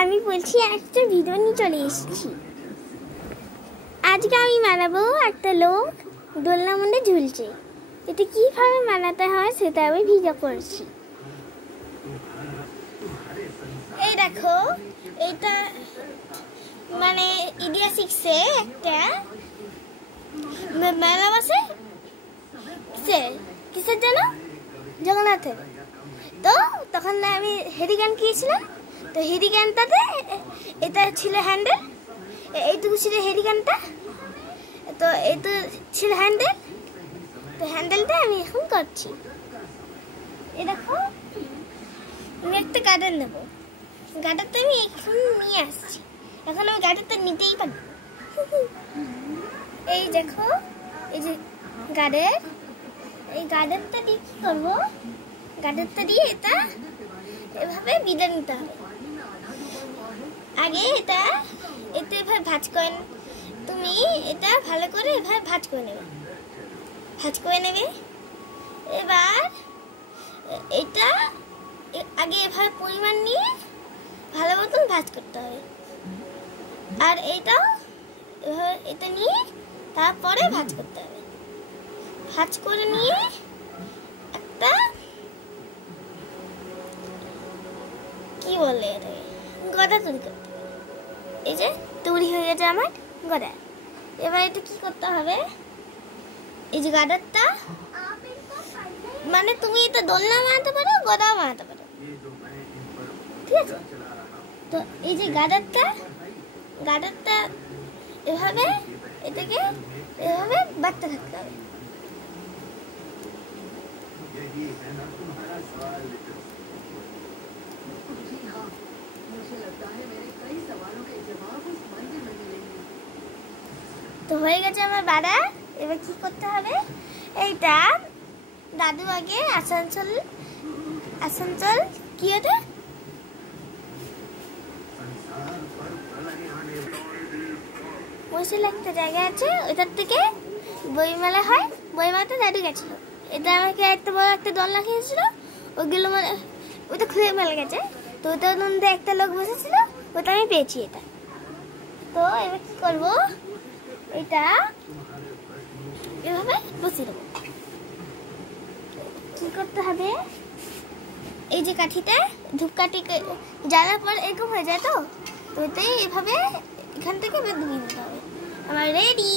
আমি বলছি একটা ভিডিও নিয়ে চলে এসেছি। আজকে আমি বানাবো একটা লোক দোলনার মধ্যে ঝুলছে। এটা কিভাবে বানাতে হয় সেটা আমি ভিডিও করছি। এই দেখো, এটা মানে ইন্ডিয়া 6-এ একটা মেলা বসে। কিসের জন্য? জগন্নাথের। তো তখন আমি হেরিকেন কিনেছিলাম। তো হেরিকেনটাতে এটা ছিল হ্যান্ডেল, এইটুকু ছিল হেরিকেনটা। তো এইটু ছিল হ্যান্ডেল। তো হ্যান্ডেলটা আমি এখন করছি। এই দেখো, আমি একটা গার্ডার নেবো। গার্ডারটা আমি এখন নিয়ে আসছি। এখন আমি গার্ডারটা নিতেই পারি। এই দেখো, এই যে গার্ডার। এই গার্ডারটা দিয়ে কি করবো? গার্ডারটা দিয়ে এটা এভাবে বিঁধে নিতে হবে। আগে এটা এভাবে ভাঁজ করে, তুমি এটা ভালো করে এভাবে ভাঁজ করে নেবে। এবার এটা আগে এভাবে পরিমাণ নিয়ে ভালো মতন ভাঁজ করতে হবে। আর এটা নিয়ে তারপরে ভাঁজ করতে হবে। ভাঁজ করে নিয়ে একটা কি বলে গদা তৈরি করতে হবে। এই যে তৈরি হয়ে গেছে আমার গদা। এবার এটা কি করতে হবে? এই যে গার্ডারটা, মানে তুমি এটা দোলনা বানাতে পারো, গদাও বানাতে পারো, ঠিক আছে? তো এই যে গার্ডারটা এভাবে এটাকে এভাবে বাঁধতে থাকতে হবে। তো হয়ে গেছে আমার বাড়া। এবার কি করতে হবে? এইটা দাদু আগে আসানসোল কি ওটা মহিষের একটা জায়গা আছে, ওইটার থেকে বইমেলা হয়। বইমেলাতে দাদু গেছিল। এটা আমাকে একটা বড় একটা দোলনা খেয়েছিল। ওগুলো মানে ওটা খুলে মেলে গেছে। তো ওটার মধ্যে একটা লোক বসেছিল, ওটা আমি পেয়েছি এটা। তো এবার কি করবো? এটা এভাবে বসিয়ে দেবো। কি করতে হবে? এই যে কাঠিটা, ধূপকাঠি জ্বালার পর এরকম হয়ে যায়। তো ওইটাই এভাবে এখান থেকে ডুবিয়ে দিতে হবে। আমার রেডি।